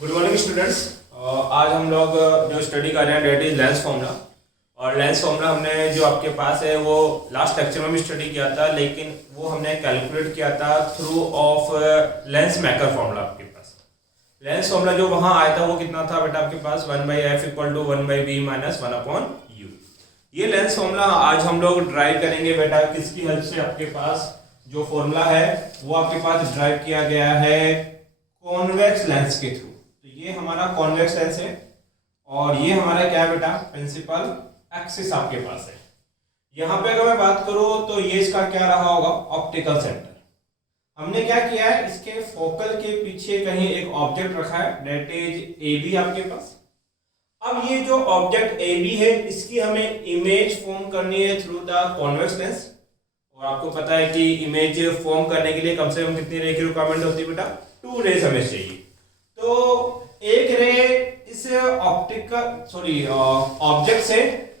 Good morning students. आज हम लोग जो स्टडी कर रहे हैं डेट इज लेंस फॉर्मूला। और लेंस फॉर्मूला हमने जो आपके पास है वो लास्ट लेक्चर में भी स्टडी किया था, लेकिन वो हमने कैलकुलेट किया था through of lens maker formula. आपके पास लेंस फॉर्मूला जो वहाँ आया था वो कितना था बेटा आपके पास 1/f = 1/v - 1/u। ये लेंस फॉर्मूला आज हम लोग ड्राइव करेंगे बेटा किसकी हेल्प से। आपके पास जो फॉर्मूला है वो आपके पास ड्राइव किया गया है कॉन्वेक्स लेंस के थ्रू। तो ये हमारा कॉन्वेक्स लेंस है और ये हमारा क्या है बेटा प्रिंसिपल एक्सिस आपके पास है। यहाँ पे अगर मैं बात करूँ तो ये इसका क्या रहा होगा ऑप्टिकल सेंटर। हमने क्या किया है इसके फोकल के पीछे कहीं एक ऑब्जेक्ट रखा है डेट इज AB आपके पास। अब ये जो ऑब्जेक्ट AB है इसकी हमें इमेज फॉर्म करनी है थ्रू द कॉन्वेक्स लेंस। और आपको पता है कि इमेज फॉर्म करने के लिए कम से कम कितनी रे की रिक्वायरमेंट होती है बेटा 2 रेज हमें चाहिए। तो एक रे इस ऑब्जेक्ट से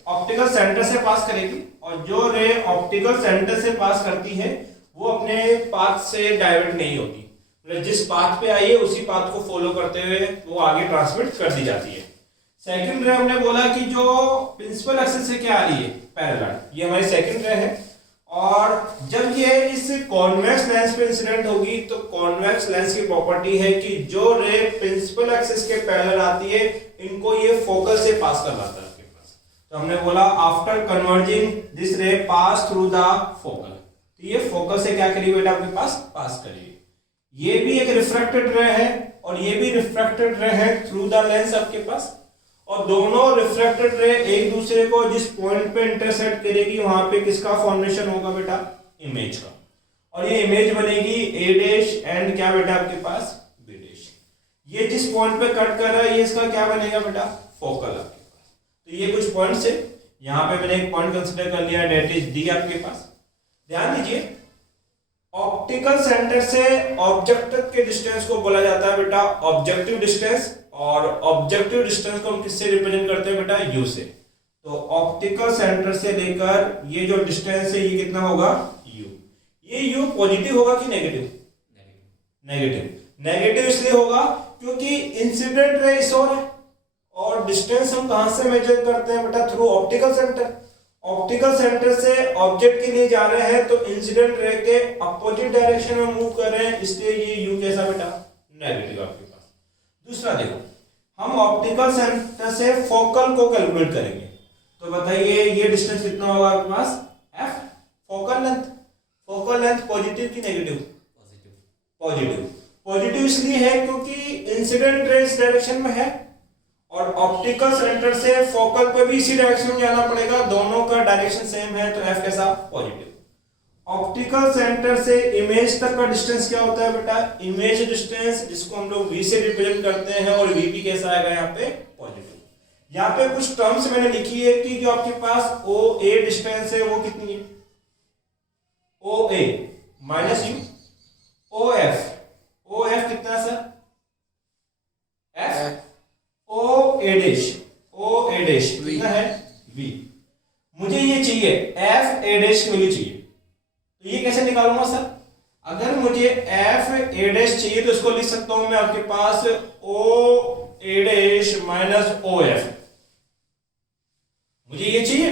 ऑप्टिकल सेंटर से पास करेगी और जो रे ऑप्टिकल सेंटर से पास करती है वो अपने पाथ से डाइवर्ट नहीं होती, मतलब जिस पाथ पे आई है उसी पाथ को फॉलो करते हुए वो आगे ट्रांसमिट कर दी जाती है। सेकंड रे हमने बोला कि जो प्रिंसिपल एक्सिस से क्या आ रही है पैरेलल, ये हमारी सेकंड रे है। और जब ये इस कॉन्वेक्स लेंस पे इंसिडेंट होगी तो कॉन्वेक्स लेंस की प्रॉपर्टी है कि जो रे प्रिंसिपल एक्सिस के पैरेलल आती है इनको ये फोकल से पास करवाता है आपके पास। तो हमने बोला आफ्टर कन्वर्जिंग दिस रे पास थ्रू द फोकल। तो ये फोकल से क्या करेगी बेटा आपके पास पास करेगी। ये भी एक रिफ्रैक्टेड रे है और ये भी रिफ्रैक्टेड रे है थ्रू द लेंस आपके पास। और दोनों रिफ्रैक्टेड रे एक दूसरे को जिस पॉइंट पे इंटरसेक्ट करेगी वहां पे किसका फॉर्मेशन होगा बेटा इमेज का। और ये इमेज बनेगी A' एंड क्या बेटा आपके पास B'। ये जिस पॉइंट पे कट कर रहा है ये इसका क्या बनेगा बेटा फोकल आपके पास। तो ये कुछ पॉइंट्स है, यहाँ पे मैंने एक पॉइंट कंसिडर कर लिया डेट इज D आपके पास। ध्यान दीजिए ऑप्टिकल सेंटर से ऑब्जेक्ट के डिस्टेंस को बोला जाता है बेटा ऑब्जेक्टिव डिस्टेंस। और ऑब्जेक्टिव डिस्टेंस को हम किससे रिप्रेजेंट करते हैं बेटा U से। तो ऑप्टिकल सेंटर से लेकर ये जो डिस्टेंस है ये कितना होगा U। ये U पॉजिटिव होगा कि नेगेटिव? नेगेटिव इसलिए होगा क्योंकि इंसिडेंट रे इस ओर है और डिस्टेंस हम कहां से मेजर करते हैं बेटा through optical centre. Optical centre से ऑब्जेक्ट के लिए जा रहे हैं तो इंसिडेंट रे के अपोजिट डायरेक्शन में मूव कर रहे हैं, इसलिए ये U कैसा बेटा नेगेटिव आपके पास। दूसरा देखो हम ऑप्टिकल सेंटर से फोकल को कैलकुलेट करेंगे तो बताइए ये डिस्टेंस कितना होगा आपके पास F। फोकल लेंथ पॉजिटिव की नेगेटिव? पॉजिटिव इसलिए है क्योंकि इंसिडेंट रे इस डायरेक्शन में है और ऑप्टिकल सेंटर से फोकल पे भी इसी डायरेक्शन में जाना पड़ेगा, दोनों का डायरेक्शन सेम है तो F कैसा पॉजिटिव। ऑप्टिकल सेंटर से इमेज तक का डिस्टेंस क्या होता है बेटा इमेज डिस्टेंस, जिसको हम लोग V से रिप्रेजेंट करते हैं और V भी कैसा आएगा यहाँ पे पॉजिटिव। यहाँ पे कुछ टर्म्स मैंने लिखी है कि जो आपके पास OA डिस्टेंस है वो कितनी है OA माइनस U। OF कितना है सर F। OA' कितना है V। मुझे ये चाहिए FA' की वैल्यू चाहिए तो ये कैसे निकालूंगा सर? अगर मुझे FA' चाहिए तो इसको लिख सकता हूं मैं आपके पास OA' माइनस OF। मुझे ये चाहिए।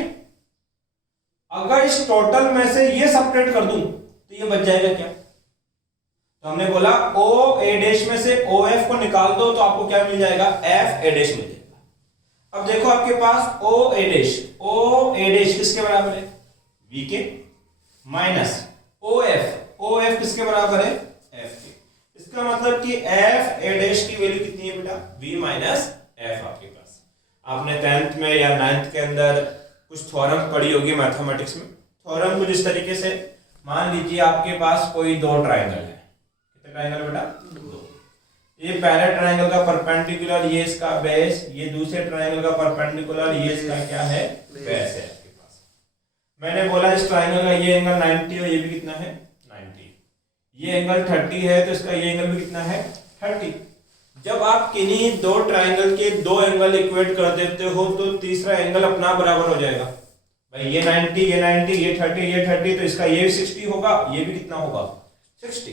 अगर इस टोटल में से ये सपरेट कर दूं तो ये बच जाएगा क्या? तो हमने बोला OA' में से OF को निकाल दो तो आपको क्या मिल जाएगा FA' मिल जाएगा। अब देखो आपके पास OA' किसके बराबर है V के माइनस OF किसके बराबर है F के। इसका मतलब कि FA' की वैल्यू कितनी है बेटा V माइनस F आपके पास। आपने 10th में या 9th के अंदर कुछ थ्योरम पढ़ी होगी मैथमेटिक्स में। थ्योरम कुछ इस तरीके से, मान लीजिए आपके पास कोई दो ट्राइंगल है। कितने ट्राइंगल बेटा दो। ये पहले ट्राइंगल का परपेंडिकुलर ये इसका बेस, ये दूसरे ट्राइंगल का परपेंडिकुलर ये इसका क्या है बेस है आपके पास। मैंने बोला इस ट्राइंगल का ये एंगल 90 और ये भी कितना है 90। ये एंगल 30 है तो इसका ये एंगल भी कितना है 30। जब आप किन्हीं दो ट्राइंगल के दो एंगल इक्वेट कर देते हो तो तीसरा एंगल अपना बराबर हो जाएगा। भाई ये 90 ये 30 ये 30 तो इसका ये भी 60 होगा, ये भी कितना होगा 60।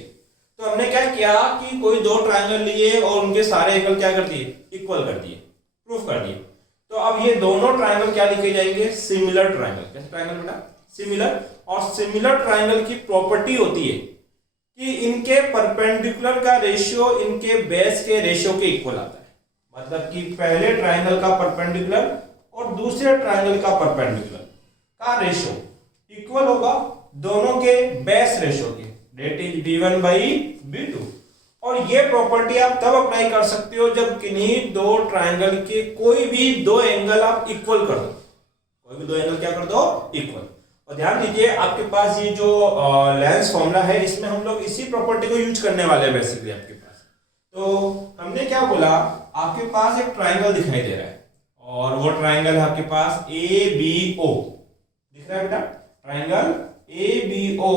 तो हमने क्या किया कि कोई दो ट्रायंगल लिए और उनके सारे एंगल क्या कर दिए, इक्वल कर दिए, प्रूफ कर दिए। तो अब ये दोनों ट्रायंगल क्या लिखे जाएंगे, सिमिलर ट्रायंगल। कैसे ट्रायंगल बेटा, सिमिलर। और सिमिलर ट्रायंगल की प्रॉपर्टी होती है कि इनके परपेंडिकुलर का रेशियो इनके बेस के रेशियो के इक्वल आता है। मतलब कि पहले ट्रायंगल का परपेंडिकुलर और दूसरे ट्रायंगल का परपेंडिकुलर का रेशियो इक्वल होगा दोनों के बेस रेशियो के, that is b1 by b2। और ये प्रॉपर्टी आप तब अप्लाई कर सकते हो जब किन्हीं दो ट्रायंगल के कोई भी दो एंगल आप इक्वल कर दो, कोई भी दो एंगल क्या कर दो, इक्वल। और ध्यान दीजिए आपके पास ये जो लेंस फॉर्मूला है इसमें हम लोग इसी प्रॉपर्टी को यूज करने वाले हैं बेसिकली आपके पास। तो हमने क्या बोला, आपके पास एक ट्रायंगल दिखाई दे रहा है और वो ट्रायंगल है आपके पास ABO, दिख रहा है बेटा, triangle ABO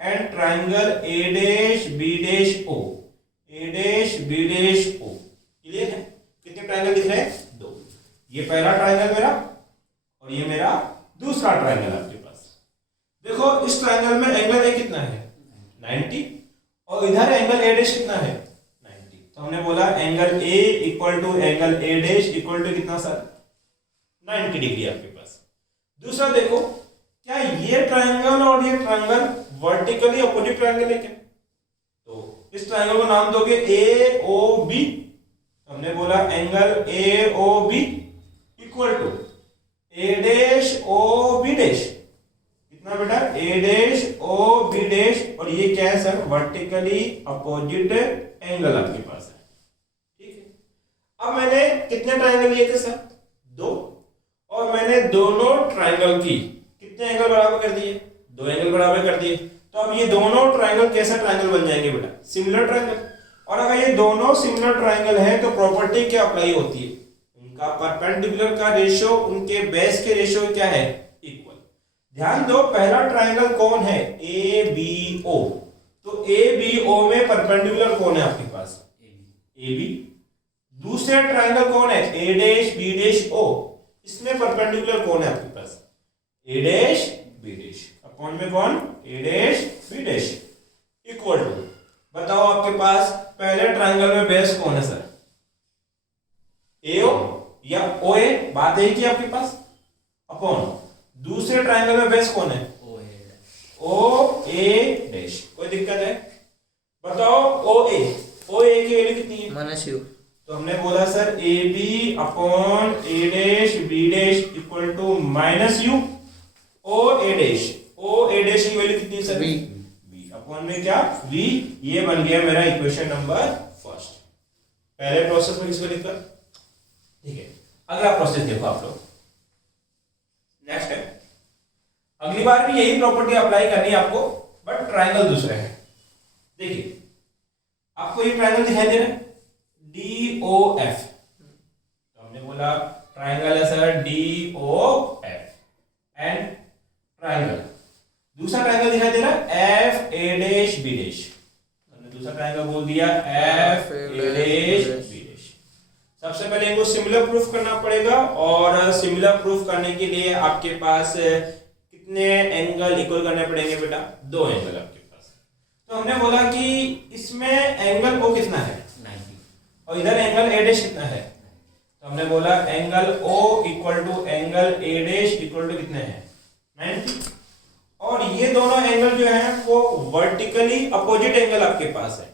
and triangle A', B', O। Clear है? कितने ट्रायंगल दिख रहे हैं, दो। ये पहला ट्रायंगल मेरा और ये मेरा दूसरा ट्रायंगल आपके पास। देखो इस ट्रायंगल में एंगल A कितना है, 90, और इधर एंगल A' कितना है, 90। तो हमने बोला angle A equal to angle A' equal to कितना सर, 90 डिग्री आपके पास। दूसरा देखो, क्या ये ट्रायंगल और ये ट्रायंगल वर्टिकली अपोजिट ट्रायंगल है क्या? तो इस ट्रायंगल को नाम दोगे AOB। हमने बोला angle AOB equal to A', कितना बेटा, A', और ये क्या है सर, वर्टिकली अपोजिट एंगल आपके पास है। ठीक है, अब मैंने कितने ट्रायंगल लिए थे सर, दो, और मैंने दोनों ट्रायंगल की कितने एंगल बराबर कर दिए, दो एंगल बराबर कर दिए। तो अब ये दोनों ट्रायंगल कैसा ट्रायंगल बन जाएंगे बेटा, सिमिलर ट्रायंगल। और अगर ये दोनों सिमिलर ट्रायंगल है तो प्रॉपर्टी क्या अप्लाई होती है, उनका परपेंडिकुलर का रेशियो उनके बेस के रेशियो क्या है, इक्वल। ध्यान दो पहला ट्रायंगल कौन है, ABO। तो ABO में परपेंडिकुलर कौन है आपके पास, AB। दूसरे ट्रायंगल कौन है, A', B', O। इसमें परपेंडिकुलर कौन है आपके पास, A', B'। अपॉन में कौन, A', B'। इक्वल टू, बताओ आपके पास पहले ट्रायंगल में बेस कौन है सर, AO या OA, बात है कि आपके पास। अपॉन दूसरे ट्रायंगल में बेस कौन है, OA'। कोई दिक्कत है, बताओ OA की वैल्यू कितनी है, -u। तो हमने बोला sir AB upon A', B' equal to -u। OA' की वैल्यू कितनी है सर, V अपॉन में क्या, V। ये बन गया मेरा इक्वेशन नंबर फर्स्ट, पहले प्रोसेस में किसको लिखा। ठीक है, अगला प्रोसेस देखो आप लोग, नेक्स्ट है। अगली बार भी यही प्रॉपर्टी अप्लाई करनी है आपको, बट ट्रायंगल दूसरे है। देखिए आपको ये ट्रायंगल दिखाई दे रहा है DOF, तो हमने बोला ट्रायंगल है सर DOF एंड ट्रायंगल, दूसरा ट्रायंगल दिखाई दे रहा है FA', B'। हमने दूसरा ट्रायंगल बोल दिया FA', B'। सबसे पहले इनको सिमिलर प्रूफ करना पड़ेगा, और सिमिलर प्रूफ करने के लिए आपके पास कितने एंगल इक्वल करने पड़ेंगे बेटा, दो एंगल आपके पास। तो हमने बोला कि इसमें एंगल O कितना है, 90, और इधर एंगल A' कितना है, तो हमने बोला angle O equal to angle A' equal to कितने हैं, 90। और ये दोनों एंगल जो है वो वर्टिकली अपोजिट एंगल आपके पास है,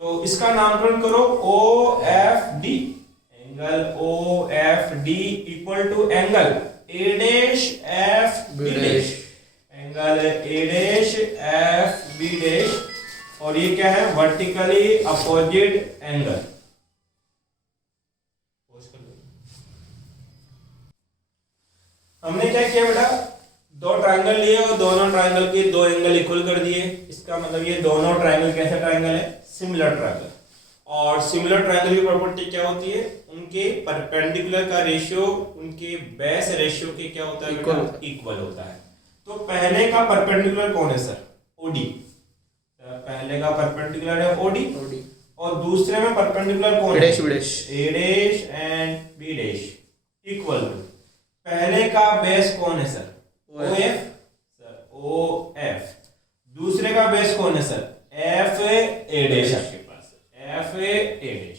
तो इसका नामकरण करो OFD। Angle OFD equal to angle A', angle A', और ये क्या है, वर्टिकली अपोजिट एंगल। हमने क्या किया बेटा, दो ट्रायंगल लिए और दोनों ट्रायंगल के दो एंगल इक्वल कर दिए। इसका मतलब ये दोनों ट्रायंगल कैसा ट्रायंगल है, सिमिलर ट्रायंगल। और सिमिलर ट्रायंगल की प्रॉपर्टी क्या होती है, उनके परपेंडिकुलर का रेशियो उनके बेस रेशियो के क्या होता है, इक्वल होता है। तो पहले का परपेंडिकुलर कौन है सर, OD। पहले का परपेंडिकुलर है OD, और दूसरे में परपेंडिकुलर कौन है, A' and B' equal to पहले का बेस कौन है सर, OF। दूसरे का बेस कौन है सर, एफ ए डैश आपके पास, एफ ए डैश।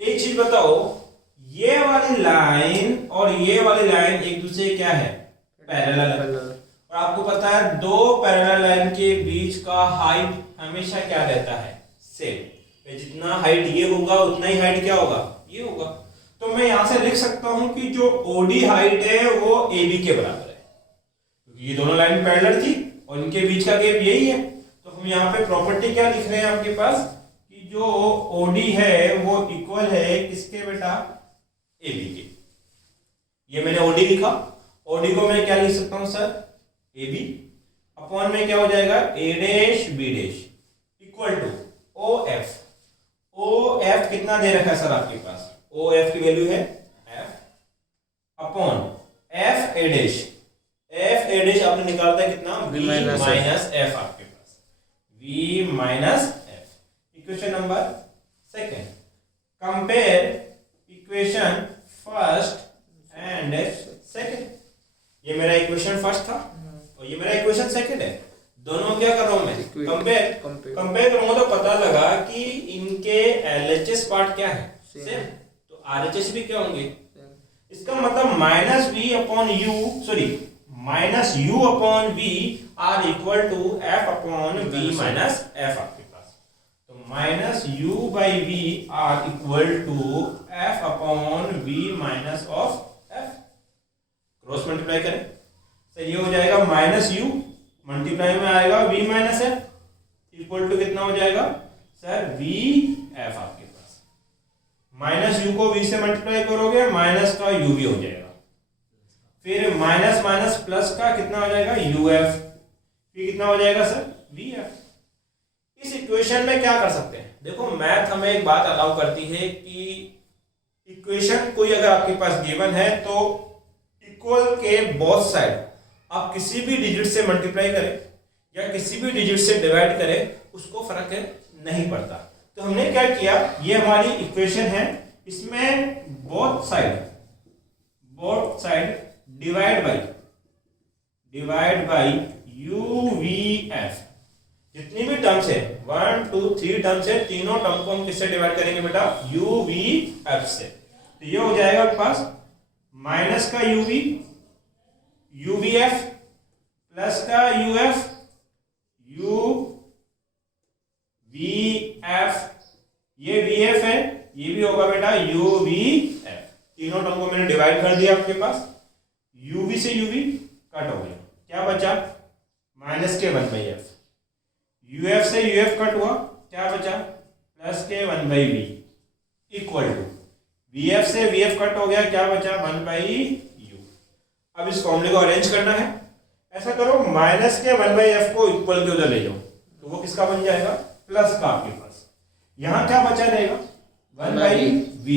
एक चीज बताओ, ये वाली लाइन और ये वाली लाइन एक दूसरे क्या है, पैरेलल है। और आपको पता है दो पैरेलल लाइन के बीच का हाइट हमेशा क्या रहता है, सेम। जितना हाइट ये होगा उतना ही हाइट क्या होगा, ये होगा। तो मैं यहां से लिख सकता हूं कि जो ओडी हाइट है वो AB के बराबर है, क्योंकि ये दोनों लाइन पैरेलल थी और इनके बीच का गैप यही है। तो हम यहाँ पे प्रॉपर्टी क्या लिख रहे हैं आपके पास कि जो OD है वो इक्वल है किसके बेटा, AB के। ये मैंने OD लिखा, OD को मैं क्या लिख सकता हूं सर, AB अपॉन में क्या हो जाएगा, A dash B dash equal to OF। OF कितना दे रखा है सर आपके पास, OF की वैल्यू है F upon F A dash. F A dash आपने निकालता है कितना, V माइनस F आपके पास, V minus F। Equation number second, compare equation first and second. ये मेरा इक्वेशन फर्स्ट था और ये मेरा इक्वेशन सेकेंड है। दोनों क्या कर रहा हूं मैं, कंपेयर करूंगा तो पता लगा कि इनके LHS पार्ट क्या है, सेम। तो RHS भी क्या होंगे, इसका मतलब minus V upon U, sorry minus U upon V are equal to F upon V minus F आपके पास। तो minus U by V are equal to F upon V minus of F। Cross multiply करें sir, ये हो जाएगा minus U multiply में आएगा V minus F equal to कितना हो जाएगा सर, V F आपके पास। माइनस U को V से मल्टीप्लाई करोगे माइनस का UV हो जाएगा, फिर माइनस माइनस प्लस का कितना हो जाएगा UF, फिर कितना हो जाएगा सर VF। इस इक्वेशन में क्या कर सकते हैं, देखो मैथ हमें एक बात अलाउ करती है कि इक्वेशन कोई अगर आपके पास गिवन है तो इक्वल के बोथ साइड आप किसी भी डिजिट से मल्टीप्लाई करें या किसी भी डिजिट से डिवाइड करें, उसको फर्क नहीं पड़ता। तो हमने क्या किया, ये हमारी इक्वेशन है, इसमें both side divide by UVF। जितनी भी टर्म्स है 1 2 3 टर्म्स है, तीनों टर्म को हम किससे डिवाइड करेंगे बेटा, UVF से। तो ये हो जाएगा आपके पास माइनस का UVF प्लस का UF UVF, ये VF है, ये भी होगा बेटा UVF। तीनों टर्म को मैंने डिवाइड कर दिया आपके पास, UV से UV कट हो गया, क्या बचा माइनस के 1/F, UF से UF कट हुआ, क्या बचा प्लस के 1/V इक्वल टू VF से VF कट हो गया, क्या बचा 1/U। अब इस फॉर्मूले को अरेंज करना है, ऐसा करो माइनस के 1/F को इक्वल के उधर ले जाओ, तो वो किसका बन जाएगा, प्लस का आपके पास। यहां क्या बचा रहेगा 1/V,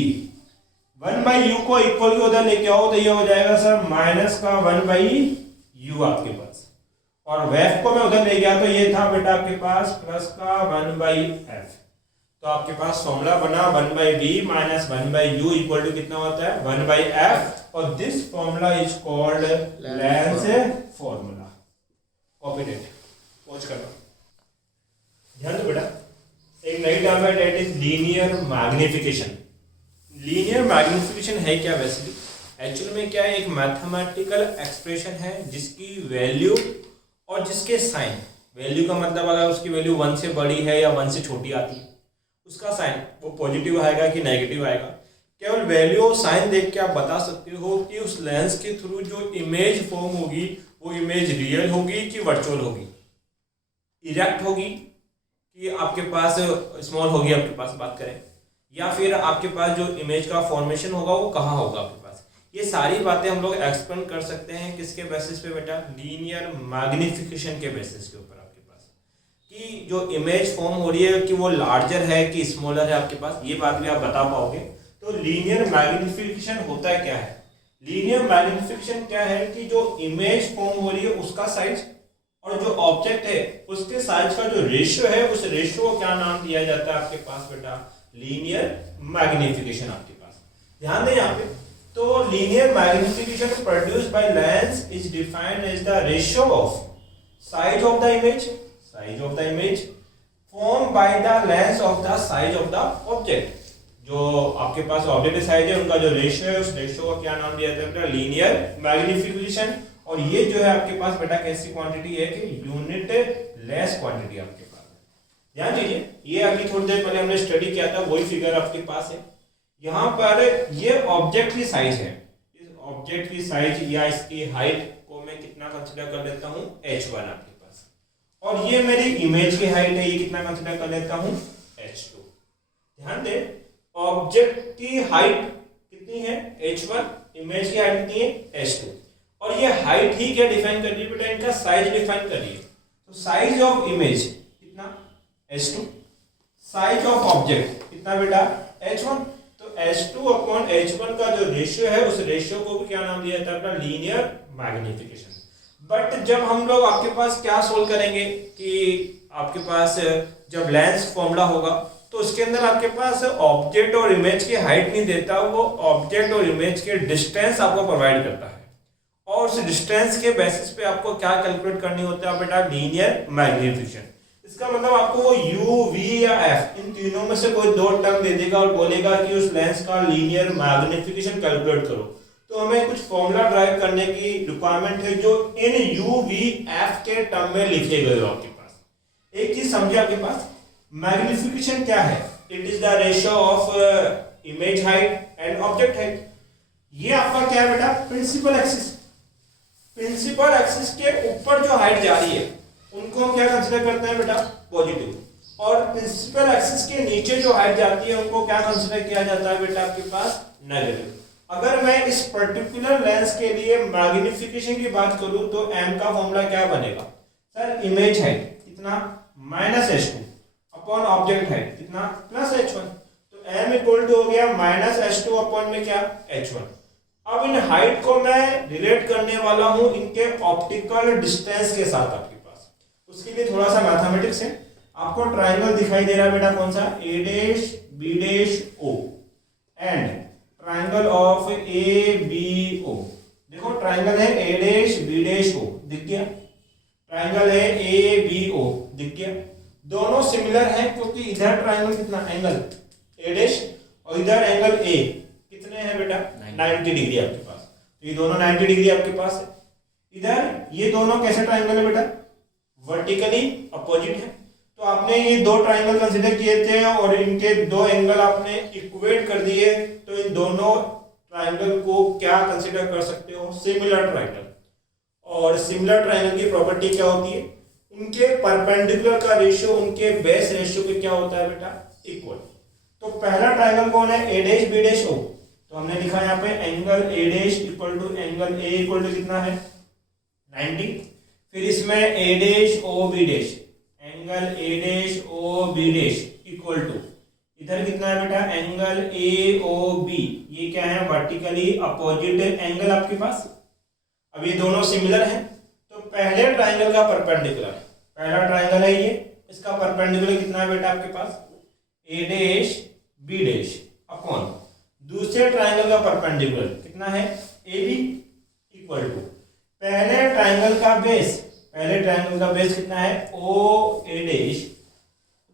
1/U को इक्वल के उधर लेके आओ तो ये हो जाएगा सर माइनस का 1/U आपके पास, और वेफ को मैं उधर ले गया तो ये था बेटा आपके पास प्लस का 1/F। तो आपके पास फॉर्मूला बना 1/V minus 1/U equal to कितना होता है 1/F, और this formula is called lens formula. Copy डेट पहुंच करना, ध्यान दो बेटा। एक नई टर्म है that is linear magnification. Linear magnification है क्या, वैसे एक्चुअल में क्या है, एक मैथमेटिकल एक्सप्रेशन है जिसकी वैल्यू और जिसके साइन, वैल्यू का मतलब अगर उसकी वैल्यू 1 से बड़ी है या 1 से छोटी आती है, उसका साइन वो पॉजिटिव आएगा कि नेगेटिव आएगा। केवल वैल्यू और साइन देख के आप बता सकते हो कि उस लेंस के थ्रू जो इमेज फॉर्म होगी वो इमेज रियल होगी कि वर्चुअल होगी, इरेक्ट होगी कि आपके पास स्मॉल होगी, आपके पास बात करें, या फिर आपके पास जो इमेज का फॉर्मेशन होगा वो कहाँ होगा आपके पास। ये सारी बातें हम लोग एक्सप्लेन कर सकते हैं किसके बेसिस पे बेटा, लीनियर मैग्निफिकेशन के बेसिस के ऊपर आपके पास, कि जो इमेज फॉर्म हो रही है कि वो लार्जर है कि स्मॉलर है आपके पास, ये बात भी आप बता पाओगे। तो लीनियर मैग्निफिकेशन होता है क्या है, लीनियर मैग्निफिकेशन क्या है कि जो इमेज फॉर्म हो रही है उसका साइज और जो ऑब्जेक्ट है उसके साइज का जो रेशियो है, उस रेशियो को क्या नाम दिया जाता है आपके पास बेटा, लीनियर मैग्निफिकेशन आपके पास। ध्यान दें यहाँ पे, तो linear magnification produced by lens is defined as the ratio of size of the image form by the length of the size of the object. जो आपके पास ऑब्जेक्ट साइज है उनका जो रेशियो है उस रेशियो का क्या नाम दिया जाता है? Linear magnification. और ये जो है आपके पास बेटा कैसी क्वांटिटी है कि यूनिट लेस क्वांटिटी आपके पास है। ध्यान दीजिए, ये अभी थोड़ी देर पहले हमने स्टडी किया था, वही फिगर आपके पास है। यहाँ पर ये ऑब्जेक्ट की साइज है, इस ऑब्जेक्ट की साइज या इसकी हाइट को मैं कितना कंसीडर कर लेता हूँ? h1 आपके पास। और ये मेरी इमेज की हाइट है, ये कितना कंसीडर कर लेता हूँ? h2। ध्यान दे, ऑब्जेक्ट की हाइट कितनी है? h1, इमेज की हाइट कितनी है? h2। और ये हाइट ही क्या डिफाइन कर रही है बेटा? इनका साइज डिफाइन कर रही है। तो साइज ऑफ इमेज कितना? h2। साइज ऑफ ऑब्जेक्ट कितना बेटा? h1। तो h2 अपॉन h1 का जो रेशियो है उस रेशियो को भी क्या नाम दिया जाता है? अपना लीनियर मैग्निफिकेशन। बट जब हम लोग आपके पास क्या सोल्व करेंगे कि आपके पास जब लेंस फॉर्मूला होगा तो उसके अंदर आपके पास ऑब्जेक्ट और इमेज की हाइट नहीं देता, वो ऑब्जेक्ट और इमेज के डिस्टेंस आपको प्रोवाइड करता है। और उस डिस्टेंस के बेसिस पे आपको क्या कैलकुलेट करनी होता है बेटा? Linear magnification. इसका मतलब आपको वो u, v या f इन तीनों में से कोई दो टर्म दे देगा और बोलेगा कि उस लेंस का लीनियर मैग्निफिकेशन कैलकुलेट करो। तो हमें कुछ फॉर्मूला ड्राइव करने की रिक्वायरमेंट है जो इन u, v, f के टर्म में लिखे गए हो आपके पास। एक चीज समझे आपके पास, मैग्निफिकेशन क्या है? It is the ratio of image height and object height. ये आपका क्या है बेटा? Principal axis. प्रिंसिपल एक्सिस के ऊपर जो हाइट जा रही है उनको हम क्या कंसीडर करते हैं बेटा? पॉजिटिव। और प्रिंसिपल एक्सिस के नीचे जो हाइट जाती है उनको क्या कंसीडर किया जाता है बेटा आपके पास? नेगेटिव। अगर मैं इस पर्टिकुलर लेंस के लिए मैग्निफिकेशन की बात करूं तो m का फॉर्मूला क्या बनेगा? सर इमेज हाइट कितना? -h2 अपॉन ऑब्जेक्ट हाइट कितना? +h1। तो m इक्वल टू हो गया -h2 अपॉन में क्या? h1। अब इन हाइट को मैं रिलेट करने वाला हूं इनके ऑप्टिकल डिस्टेंस के साथ आपके पास। उसके लिए थोड़ा सा मैथमेटिक्स है। आपको ट्राइंगल दिखाई दे रहा है बेटा कौन सा? a dash b dash o and triangle of a b o। देखो ट्राइंगल है a dash b dash o, दिख गया? ट्राइंगल है a b o, दिख गया? दोनों सिमिलर हैं क्योंकि इधर ट्राइंगल कितना? एंगल a डैश और इधर एंगल a कितने हैं बेटा? 90 डिग्री आपके पास। तो ये दोनों 90 डिग्री आपके पास है। इधर ये दोनों कैसे ट्राइंगल है बेटा? वर्टिकली अपोजिट है। तो आपने ये दो ट्राइंगल कंसीडर किए थे और इनके दो एंगल आपने इक्वेट कर दिए, तो इन दोनों ट्राइंगल को क्या कंसीडर कर सकते हो? Similar triangle. और सिमिलर ट्राइंगल की प्रॉपर्टी क्या होती है? उनके परपेंडिकुलर का रेशियो उनके बेस रेशियो पे क्या होता है बेटा? इक्वल। तो पहला ट्राइंगल कौन है? a dash b dash o। तो हमने लिखा यहाँ पे angle a dash equal to angle a equal to कितना है? 90। फिर इसमें a dash o b dash, angle a dash o b dash equal to इधर कितना है बेटा? Angle a o b। ये क्या है? वर्टिकली अपोजिट एंगल आपके पास। अब ये दोनों सिमिलर हैं तो पहले ट्राइंगल का परपेंडिकुलर, पहला ट्राइंगल है ये, इसका परपेंडिकुलर कितना है बेटा आपके पास? a dash b dash upon दूसरे ट्राइंगल का परपेंडिकुलर कितना है? AB इक्वल टू पहले ट्राइंगल का बेस, पहले ट्राइंगल का बेस कितना है? OA डैश,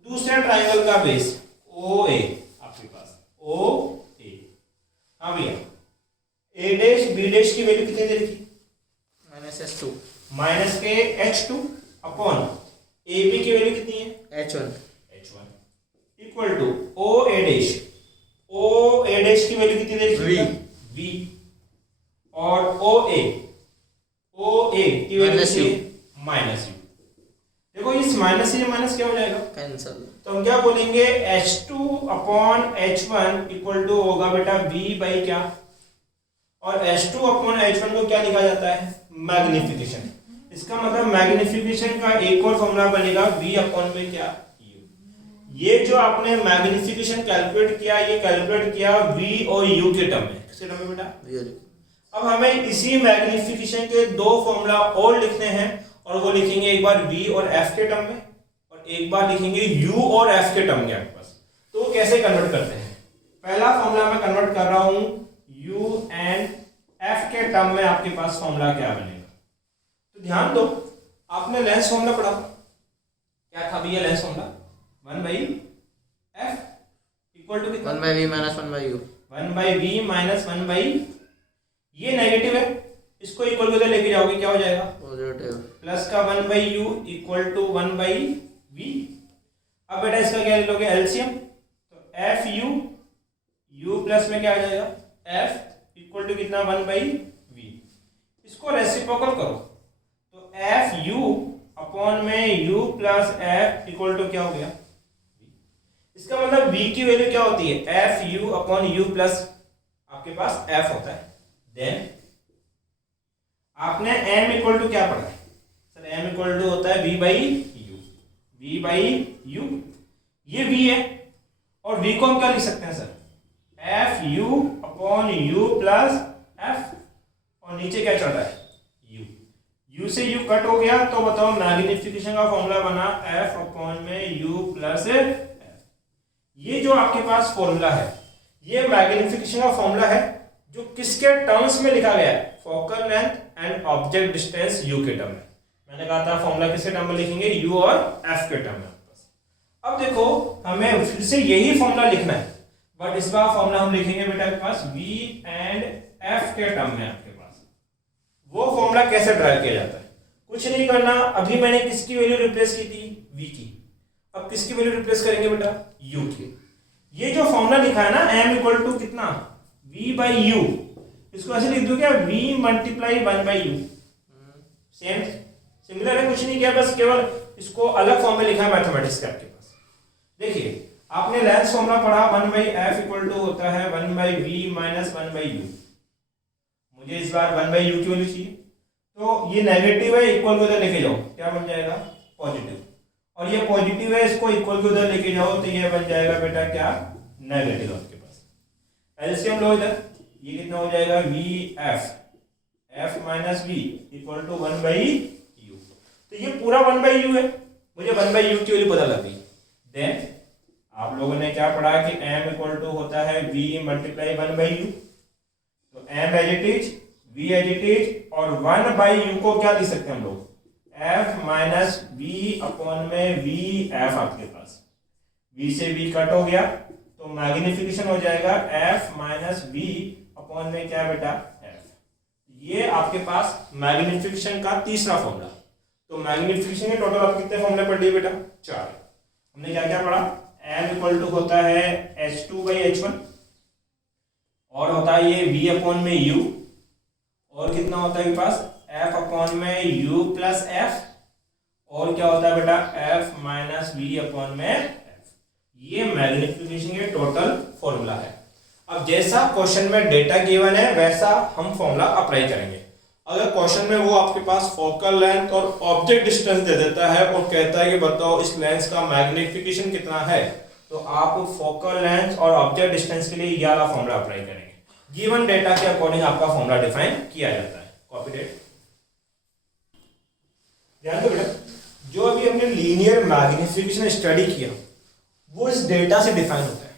दूसरे ट्राइंगल का बेस OA आपके पास OA। हाँ भैया, A डैश B डैश की वैल्यू कितनी दे रखी? -h2 माइनस के h2 अपॉन AB की वैल्यू कितनी है? h1 equal to OA dash, OA dash की वैल्यू कितनी दे रखी है? V। और OA की वैल्यू कितनी है? -u। देखो इस माइनस से माइनस क्या हो जाएगा? कैंसिल। तो हम क्या बोलेंगे? h2 upon h1 equal to होगा बेटा v बाई क्या? और h2 अपॉन h1 को क्या लिखा जाता है? मैग्निफिकेशन। इसका मतलब मैग्निफिकेशन का एक और फॉर्मूला बनेगा v अपॉन में क्या? ये जो आपने मैग्निफिकेशन कैलकुलेट किया, ये कैलकुलेट किया v और u के टर्म में। किसके टर्म में बेटा? अब हमें इसी मैग्निफिकेशन के दो फॉर्मूला और लिखने हैं और वो लिखेंगे एक बार v और f के टर्म में और एक बार लिखेंगे u और f के टर्म में आपके पास। तो वो कैसे कन्वर्ट करते हैं? पहला फॉर्मूला मैं कन्वर्ट कर रहा हूं u एंड f के टर्म में, आपके पास फॉर्मूला क्या बनेगा? तो ध्यान दो, आपने लेंस फॉर्मूला पढ़ा, क्या था भैया lens formula? 1 by F equal to कितना 1 by v minus 1 by u 1 by V minus 1 by, ये नेगेटिव है, इसको इक्वल उधर लेके जाओगे क्या हो जाएगा पॉजिटिव प्लस का 1 by U equal to 1 by V. अब बेटा इसका क्या ले लोगे एलसीएम, तो एफ यू, यू प्लस में क्या आ जाएगा एफ इक्वल टू कितना 1 बाई वी। इसको रेसिप्रोकल करो तो एफ यू अपॉन में U plus F equal to क्या हो गया, इसका मतलब v की वैल्यू क्या होती है F U upon you plus आपके पास f होता है। देन आपने m इक्वल टू क्या पढ़ा है सर, m इक्वल टू होता है v by you, v by you, ये v है और v को हम क्या लिख सकते हैं sir F U upon you plus f, और नीचे क्या चल रहा है u, u से u कट हो गया तो बताओ मैग्निफिकेशन का फॉर्मूला बना f अपॉन में u प्लस f। ये जो आपके पास फॉर्मूला है ये मैग्निफिकेशन का फॉर्मूला है जो किसके टर्म्स में लिखा गया है, focal length and object distance u के टर्म में। मैंने कहा था फॉर्मूला किसके टर्म में लिखेंगे u और f के टर्म में। अब देखो हमें फिर से यही फॉर्मूला लिखना है बट इस बार फॉर्मूला हम लिखेंगे बेटा आपके पास v एंड f के टर्म में। आपके पास वो फॉर्मूला कैसे ड्राइव किया जाता है, कुछ नहीं करना, अभी मैंने किसकी वैल्यू रिप्लेस की थी v की, अब किसकी वैल्यू रिप्लेस करेंगे बेटा u की। ये जो फॉर्मूला लिखा है ना m इक्वल टू कितना v बाई यू, इसको ऐसे लिख दो क्या v multiply 1 by you, same similar है, कुछ नहीं किया, बस केवल इसको अलग फॉर्म में लिखा है मैथमेटिक्स के आपके पास। देखिए आपने लेंथ फॉर्मूला पढ़ा 1 बाई एफ इक्वल टू होता है 1 by V minus 1 by U. मुझे इस बार 1 बाई यू की वैल्यू चाहिए, तो ये नेगेटिव है, इक्वल को उधर लेके जाओ क्या बन जाएगा पॉजिटिव, और ये पॉजिटिव है इसको इक्वल को उधर लेके जाओ तो ये बन जाएगा बेटा क्या नेगेटिव आपके पास। एलसीएम लो इधर, ये कितना हो जाएगा V F minus V equal to 1 by U, तो ये पूरा 1 बाई यू है, मुझे 1 बाई यू की वैल्यू पता लग गई। देन आप लोगों ने क्या पढ़ा कि m इक्वल टू होता है v मल्टीप्लाई 1 बाई यू, तो m as it is, v as it is, और 1 बाई यू को क्या लिख सकते हैं हम लोग f माइनस v अपॉन में v f। आपके पास v से v कट हो गया तो मैग्निफिकेशन हो जाएगा f माइनस v अपॉन में क्या बेटा f। ये आपके पास मैग्निफिकेशन का तीसरा फॉर्मूला। तो मैग्निफिकेशन के टोटल आप कितने फॉर्मूले पढ़ लिए बेटा 4। हमने क्या क्या पढ़ा, m इक्वल टू होता है h2 बाई h1, और होता है ये v अपॉन में u, और कितना होता है पास f अपॉन में u प्लस f, और क्या होता है बेटा f माइनस v अपॉन में f। ये मैग्निफिकेशन के टोटल फॉर्मूला है। अब जैसा क्वेश्चन में डेटा गिवन है वैसा हम फॉर्मूला अप्लाई करेंगे। अगर क्वेश्चन में वो आपके पास फोकल लेंथ और ऑब्जेक्ट डिस्टेंस दे देता है और कहता है कि बताओ इस लेंस का मैग्निफिकेशन कितना है, तो आप फोकल लेंथ और ऑब्जेक्ट डिस्टेंस के लिए ये वाला फॉर्मूला अप्लाई करेंगे। गिवन डेटा के अकॉर्डिंग आपका फॉर्मूला डिफाइन किया जाता है। कॉपी डेट ध्यान दो बेटा, जो अभी हमने लीनियर मैग्निफिकेशन स्टडी किया वो इस डेटा से डिफाइन होता है।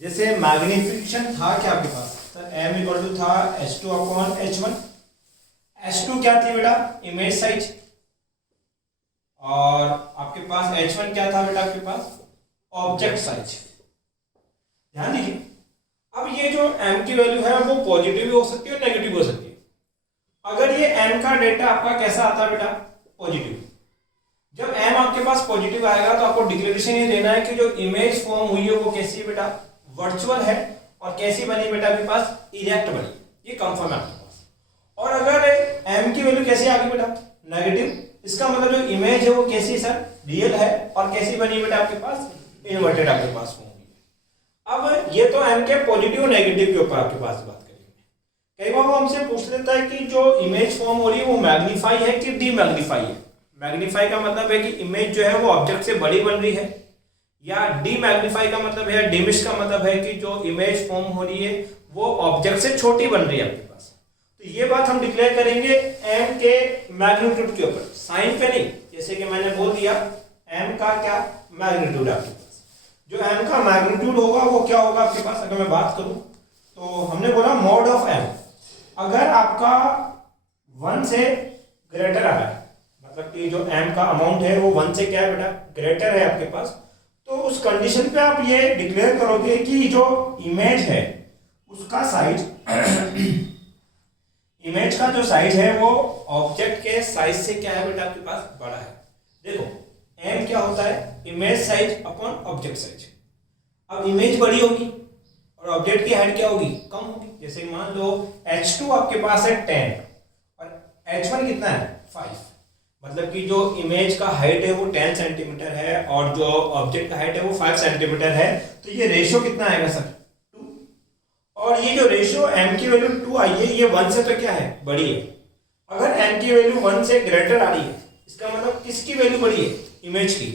जैसे मैग्निफिकेशन था क्या आपके पास सर, m इक्वल टू था h2 अपॉन h1। h2 क्या थी बेटा इमेज साइज, और आपके पास h1 क्या था बेटा आपके पास ऑब्जेक्ट साइज। ध्यान दीजिए, अब ये जो m की वैल्यू है वो पॉजिटिव भी हो सकती है और नेगेटिव भी हो सकती है। अगर ये m का डेटा आपका कैसा आता है बेटा पॉजिटिव, जब m आपके पास पॉजिटिव आएगा तो आपको डिक्लेरेशन ये देना है कि जो इमेज फॉर्म हुई है वो कैसी है बेटा वर्चुअल है, और कैसी बनी बेटा आपके पास इरेक्ट बनी, ये कंफर्म है आपके पास। और अगर m की वैल्यू कैसी आ गई बेटा नेगेटिव, इसका मतलब जो इमेज है वो कैसी सर रियल है, और कैसी बनी बेटा आपके पास इन्वर्टेड आपके पास फॉर्म हुई है। अब ये तो m के पॉजिटिव नेगेटिव के ऊपर आपके पास बात करेंगे। कई बार वो हमसे पूछ लेता है कि जो इमेज फॉर्म हो रही है वो मैग्नीफाई है कि डीमैग्नीफाई है। मैग्नीफाई का मतलब है कि इमेज जो है वो ऑब्जेक्ट से बड़ी बन रही है, या डीमैग्नीफाई का मतलब है, डिमिश का मतलब है कि जो इमेज फॉर्म हो रही है वो ऑब्जेक्ट से छोटी बन रही है आपके पास। तो ये बात हम डिक्लेयर करेंगे m के मैग्नीट्यूड के ऊपर, साइन पे नहीं। जैसे कि मैंने बोल दिया m का क्या मैग्नीट्यूड आपके पास, जो m का मैग्नीट्यूड होगा वो क्या होगा आपके पास। अगर मैं बात करूं तो हमने बोला मॉड ऑफ m, अगर आपका 1 से ग्रेटर आ रहा है, मतलब कि जो m का अमाउंट है वो 1 से क्या है बेटा ग्रेटर है आपके पास, तो उस कंडीशन पे आप ये डिक्लेयर करोगे कि जो इमेज है उसका साइज इमेज का जो साइज है वो ऑब्जेक्ट के साइज से क्या है बेटा आपके पास बड़ा है। देखो m क्या होता है, image size upon object size. अब इमेज बड़ी होगी और ऑब्जेक्ट की हाइट क्या होगी, कम होगी। जैसे मान लो h2 आपके पास है 10 और h1 कितना है 5, मतलब कि जो इमेज का हाइट है वो 10 सेंटीमीटर है और जो ऑब्जेक्ट का हाइट है वो 5 सेंटीमीटर है। तो ये रेशियो कितना आएगा सर 2, और ये जो रेशियो m की वैल्यू 2 आई है ये 1 से तो क्या है बड़ी है। अगर m की वैल्यू 1 से ग्रेटर आ रही है इसका मतलब किसकी वैल्यू बड़ी है, इमेज की,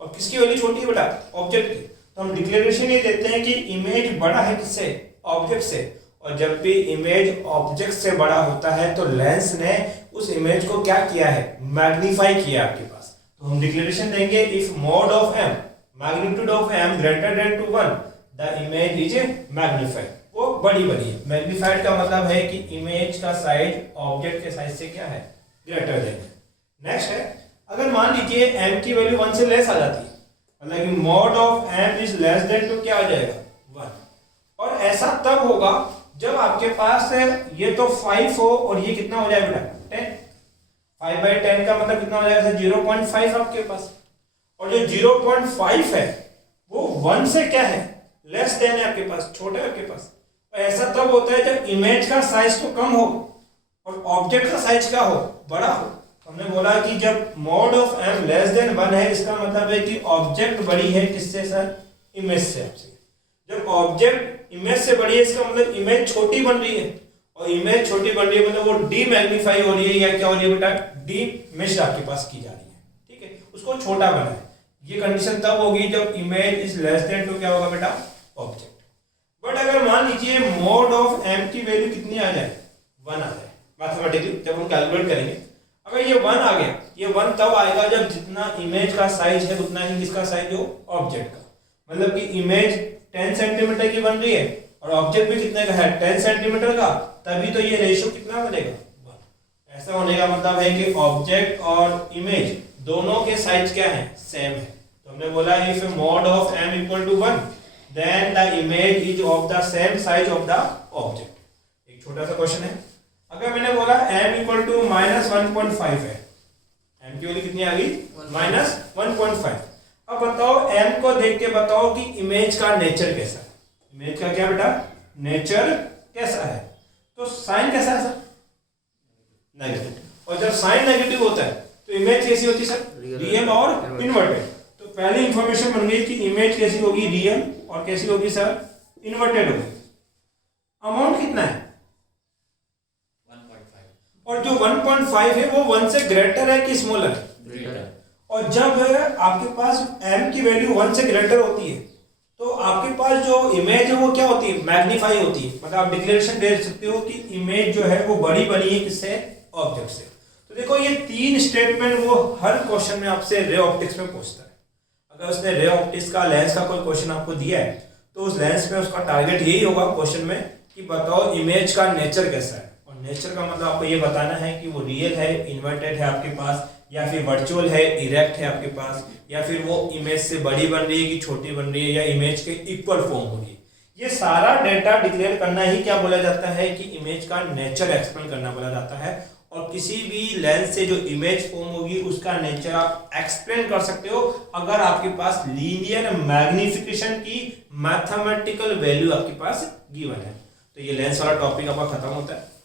और किसकी वैल्यू छोटी है बेटा, ऑब्जेक्ट की। तो हम डिक्लेरेशन ये देते हैं कि इमेज बड़ा है किससे, ऑब्जेक्ट से, और जब भी इमेज ऑब्जेक्ट से बड़ा होता है तो लेंस ने उस इमेज को क्या किया है, मैग्नीफाई किया आपके पास। तो हम डिक्लेरेशन देंगे if mod of m magnitude of m greater than to 1 the image is magnified, वो बड़ी है। मैग्नीफाइड का मतलब है कि इमेज का साइज ऑब्जेक्ट के साइज से क्या है, ग्रेटर देन। नेक्स्ट है, अगर मान लीजिए m की वैल्यू 1 से लेस आ जाती है, मतलब कि mod of m is less than तो क्या आ जाएगा 1, और ऐसा तब होगा जब आपके पास ये तो 5 हो और ये कितना हो जाए बेटा 10, 5/10 का मतलब कितना हो जाएगा 0.5 आपके पास, और जो 0.5 है वो 1 से क्या है, लेस देन है आपके पास, छोटा है आपके पास। और ऐसा तब होता है जब इमेज का साइज तो कम हो और ऑब्जेक्ट का साइज क्या हो, बड़ा हो। हमने बोला कि जब mod of m less than 1 है इसका मतलब है कि ऑब्जेक्ट बड़ी है किससे सर, इमेज से आपसे। जब ऑब्जेक्ट इमेज से बड़ी है इसका मतलब इमेज छोटी बन रही है, और इमेज छोटी बन रही है मतलब वो डी मैग्नीफाई हो रही है, या क्या हो रही है बेटा, डी मिस्ड आपके पास की जा रही है, ठीक है, उसको छोटा बना है। ये कंडीशन तब होगी जब इमेज इज लेस देन तो क्या होगा बेटा, ऑब्जेक्ट। बट अगर मान लीजिए मॉड ऑफ m की वैल्यू कितनी आ जाए, 1 आ जाए मैथमेटिकली, जब हम कैलकुलेट करेंगे, अगर ये 1 आ गया, ये 1 तब आएगा जब जितना इमेज का साइज है उतना ही किसका साइज हो, ऑब्जेक्ट का। मतलब कि इमेज 10 सेंटीमीटर की बन रही है और ऑब्जेक्ट भी कितने का है, 10 सेंटीमीटर का, तभी तो ये रेशियो कितना बनेगा 1। ऐसा होने का मतलब है कि ऑब्जेक्ट और इमेज दोनों के साइज क्या है, सेम है। तो हमने बोला if mod of m equal to 1 then the image is of the same size of the object. एक छोटा सा क्वेश्चन है, अगर मैंने बोला m इक्वल टू -1.5 है, m की वैल्यू कितनी आ गई, -1.5। अब बताओ m को देख के बताओ कि इमेज का नेचर कैसा है, इमेज का क्या बेटा, नेचर कैसा है। तो साइन कैसा है सर, नेगेटिव, और जब साइन नेगेटिव होता है तो इमेज कैसी होती है सर, रियल और इन्वर्टेड। तो पहली इंफॉर्मेशन बन गई कि इमेज कैसी होगी, रियल, और कैसी होगी सर, इन्वर्टेड होगी। अमाउंट कितना है, 1.5, और जो 1.5 है वो 1 से ग्रेटर है कि स्मॉलर है, और जब आपके पास m की वैल्यू 1 से ग्रेटर होती है तो आपके पास जो इमेज है वो क्या होती है, मैग्नीफाई होती है। मतलब आप डिक्लेरेशन दे सकते हो कि इमेज जो है वो बड़ी बनी है किससे, ऑब्जेक्ट से। तो देखो ये 3 स्टेटमेंट वो हर क्वेश्चन में आपसे रे ऑप्टिक्स में पूछता है। अगर उसने रे ऑप्टिक्स का लेंस का कोई क्वेश्चन आपको दिया है तो उस लेंस में उसका टारगेट यही होगा क्वेश्चन में कि बताओ इमेज का नेचर कैसा है। और नेचर का मतलब आपको ये बताना है कि वो रियल है, इन्वर्टेड है आपके पास, या फिर वर्चुअल है, इरेक्ट है आपके पास, या फिर वो इमेज से बड़ी बन रही है कि छोटी बन रही है, या इमेज के इक्वल फॉर्म हो रही है। ये सारा डेटा डिक्लेयर करना ही क्या बोला जाता है कि इमेज का नेचर एक्सप्लेन करना बोला जाता है। और किसी भी लेंस से जो इमेज फॉर्म होगी उसका नेचर आप एक्सप्लेन कर सकते हो अगर आपके पास लीनियर मैग्निफिकेशन की मैथमेटिकल वैल्यू आपके पास गिवन है। तो ये लेंस वाला टॉपिक आपका खत्म होता है।